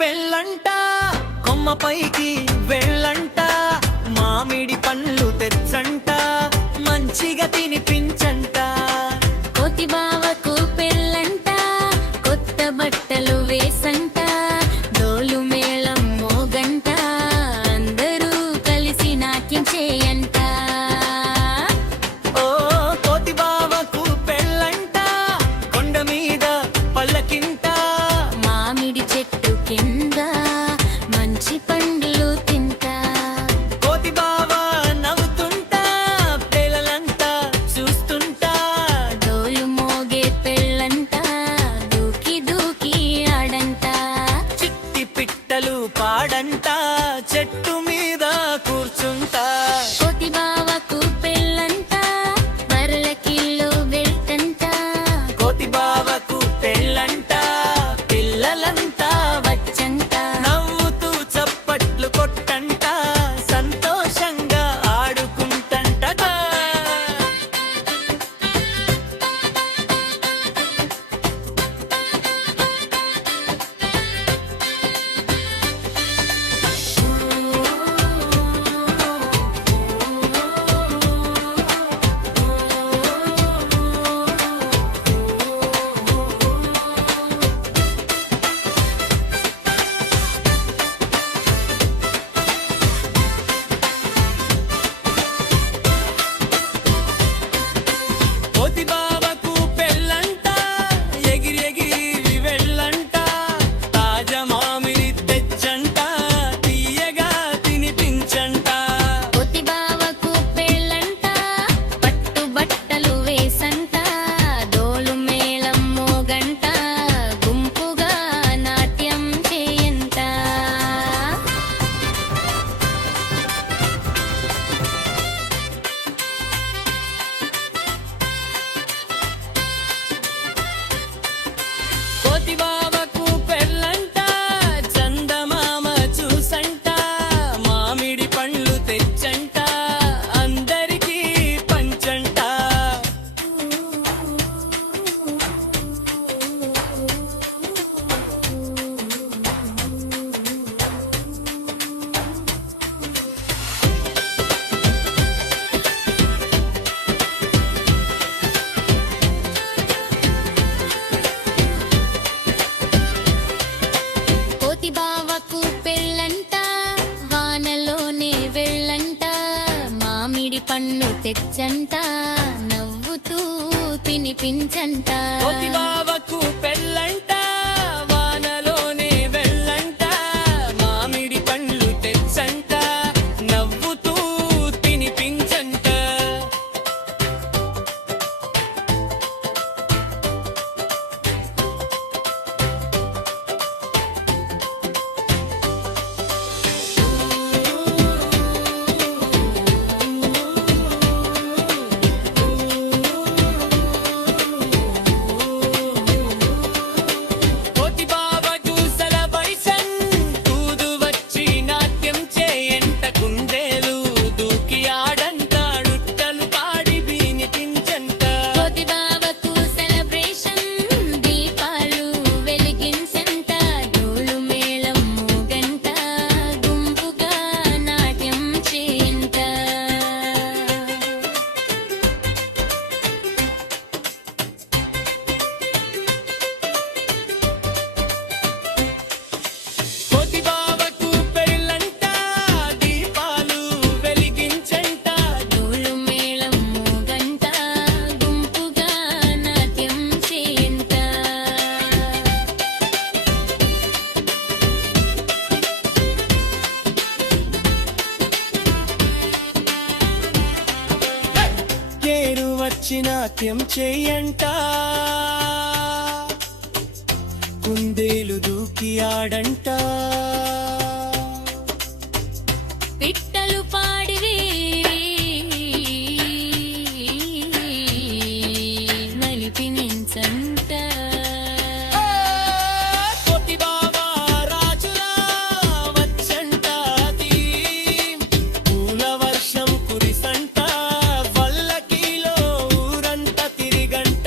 పెళ్ళంట కొమ్మపైకి వెళ్ళంట మామిడి పండ్లు తెచ్చంట మంచిగా తినిపించంట కోతి బావకు పెళ్ళంట కొత్త బట్టలు వేసంట డోలు మేళం మోగంట అందరూ కలిసి నాట్యం చేయంట ఓ కోతి బావకు పెళ్ళంట కొండ మీద పల్లకింట మామిడి చెట్టు కింద మంచి పండ్లు తింటా కోతి బావ నవ్వుతుంటా పిల్లలంతా చూస్తుంటా డోలు మోగే పెళ్ళంట దూకి దూకి ఆడంట చిట్టి పిట్టలు పాడంట చెట్టు మీద కూర్చుంటా కోతి బావకు పెళ్ళంట బర్లకిల్లో వెళ్తంట కోతి బావకు పెళ్ళంట పిల్లలంతా వచ్చంట నవ్వుతూ చప్పట్లు కొట్టంట సంతోషంగా ఆడుకుంటంట కోతి బావకు పెళ్ళంట ఎగిరి ఎగిరి వెళ్ళంట తాజా మామిడి తెచ్చంట తీయగా తినిపించంట కోతి బావకు పెళ్ళంట పట్టు బట్టలు వేసంట డోలు మేళం మోగంట గుంపుగా నాట్యం చేయంట కోతి బావకు పెళ్ళంట చందమామ చూసంట మామిడి పండ్లు తెచ్చంట అందరికీ పంచంట కోతి బావకు పెళ్ళంట వానలోనే వెళ్ళంట మామిడి పండ్లు తెచ్చంట నవ్వుతూ తినిపించంట కోతి బావకు పెళ్ళంట వానలోనే వెళ్ళంట మామిడి పండ్లు తెచ్చంట నవ్వుతూ తినిపించంట కోతి బావ చూసల బైసన్ తూదు వచ్చి నాట్యం చేయంట కుందేలు దూకి ఆడంట నుట్టలు పాడి వినిపించంట కోతి బావకు సెలబ్రేషన్ దీపాలు వెలిగించంట డోలు మేళం మోగంట గుంపుగా నాట్యం చేయంట కోతి బావకు పెళ్ళంట దీపాలు వెలిగించంట డోలు మేళం మోగంట గుంపుగా నాట్యం చేయంట కేరు వచ్చి నాట్యం చేయంట కుందేలు దూకి ఆడంట పిట్టలు పాడివి నలిపినించంట కోతి బావ రాజులా వచ్చంట పూల వర్షం కురిసంట వల్లకిలో ఊరంతా తిరిగంట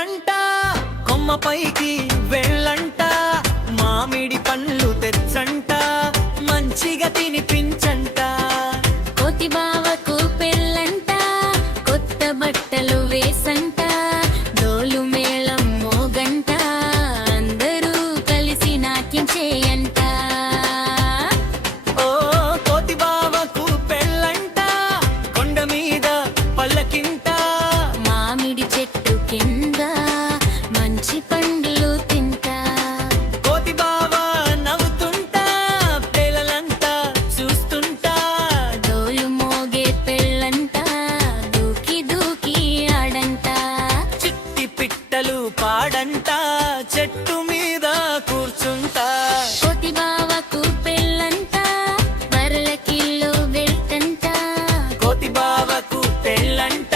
పెళ్ళంట కొమ్మపైకి వెళ్ళంట మామిడి పండ్లు తెచ్చంట మంచిగా తినిపించంట కోతి బావకు పెళ్ళంట కొత్త బట్టలు వేసంట డోలు మేళం మోగంట అందరూ కలిసి నాట్యం చేయంట ఓ కోతి బావకు పెళ్ళంట కొండ మీద పల్లకింట మామిడి చెట్టు కింద మంచి పండ్లు తింటా కోతి బావ నవ్వుతుంటా పిల్లలంతా చూస్తుంటా డోలు మోగే పెళ్ళంట దూకి దూకి ఆడంట చిట్టి పిట్టలు పాడంట చెట్టు మీద కూర్చుంటా కోతి బావకు పెళ్ళంట బర్లకిల్లో వెళ్తంట కోతి బావకు పెళ్ళంట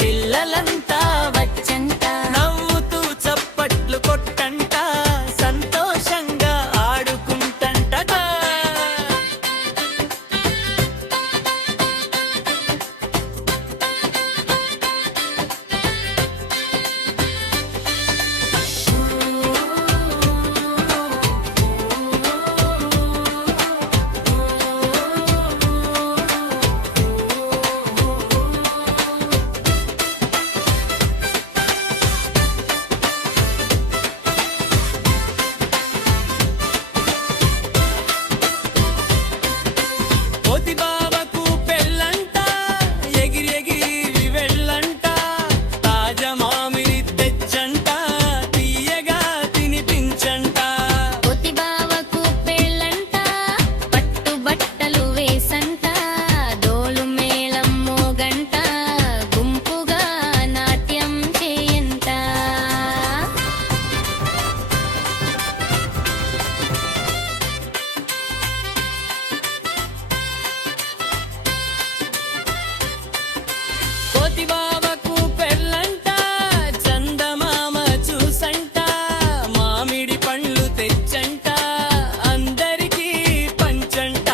పిల్లలంతా వచ్చంట నవ్వుతూ చప్పట్లు కొట్టంట సంతోషంగా ఆడుకుంటంట కోతి బావకు పెళ్ళంట ఎగిరి ఎగిరి వెళ్ళంట తాజా మామిడి తెచ్చంట తీయగా తినిపించంట కోతి బావకు పెళ్ళంట పట్టు బట్టలు వేసంట డోలు మేళం మోగంట గుంపుగా నాట్యం చేయంట కోతి బావకు పెళ్ళంట చందమామ చూసంట మామిడి పండ్లు తెచ్చంట అందరికీ పంచంట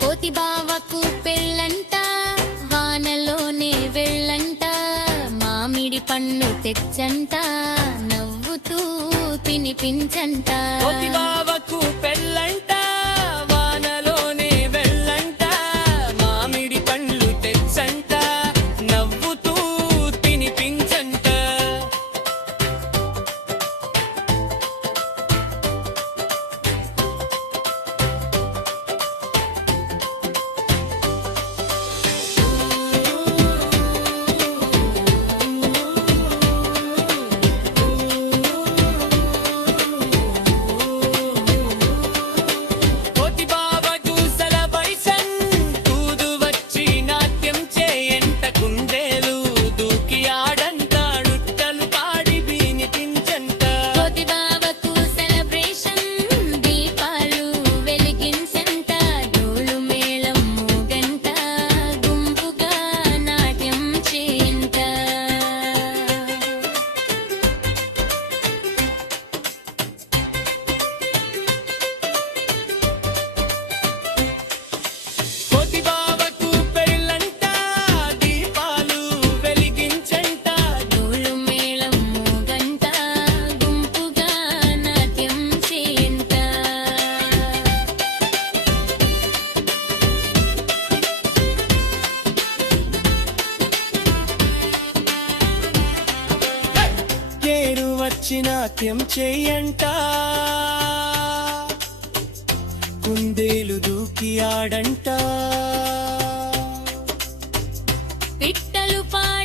కోతి బావకు పెళ్ళంట వానలోనే వెళ్ళంట మామిడి పండు తెచ్చంట నవ్వుతూ తినిపించంట కోతి బావకు పెళ్ళంట వానలోనే వెళ్ళంట మామిడి పండ్లు తెచ్చంట నవ్వుతూ తినిపించంట కోతి బావ దూసల బైసన్ తూదు వచ్చి నాట్యం చేయంట కుందేలు దూకి ఆడంట నుట్టలు పాడి వినిపించంట కోతి బావకు సెలబ్రేషన్ దీపాలు వెలిగించంట డోలు మేళం మోగంట గుంపుగా నాట్యం చేయంట కోతి బావకు పెళ్ళంట దీపాలు వెలిగించంట డోలు మేళం మోగంట గుంపుగా నాట్యం చేయంట కేరు వచ్చి నాట్యం చేయంట కుందేలు దూకి ఆడంట పిట్టలు పాడి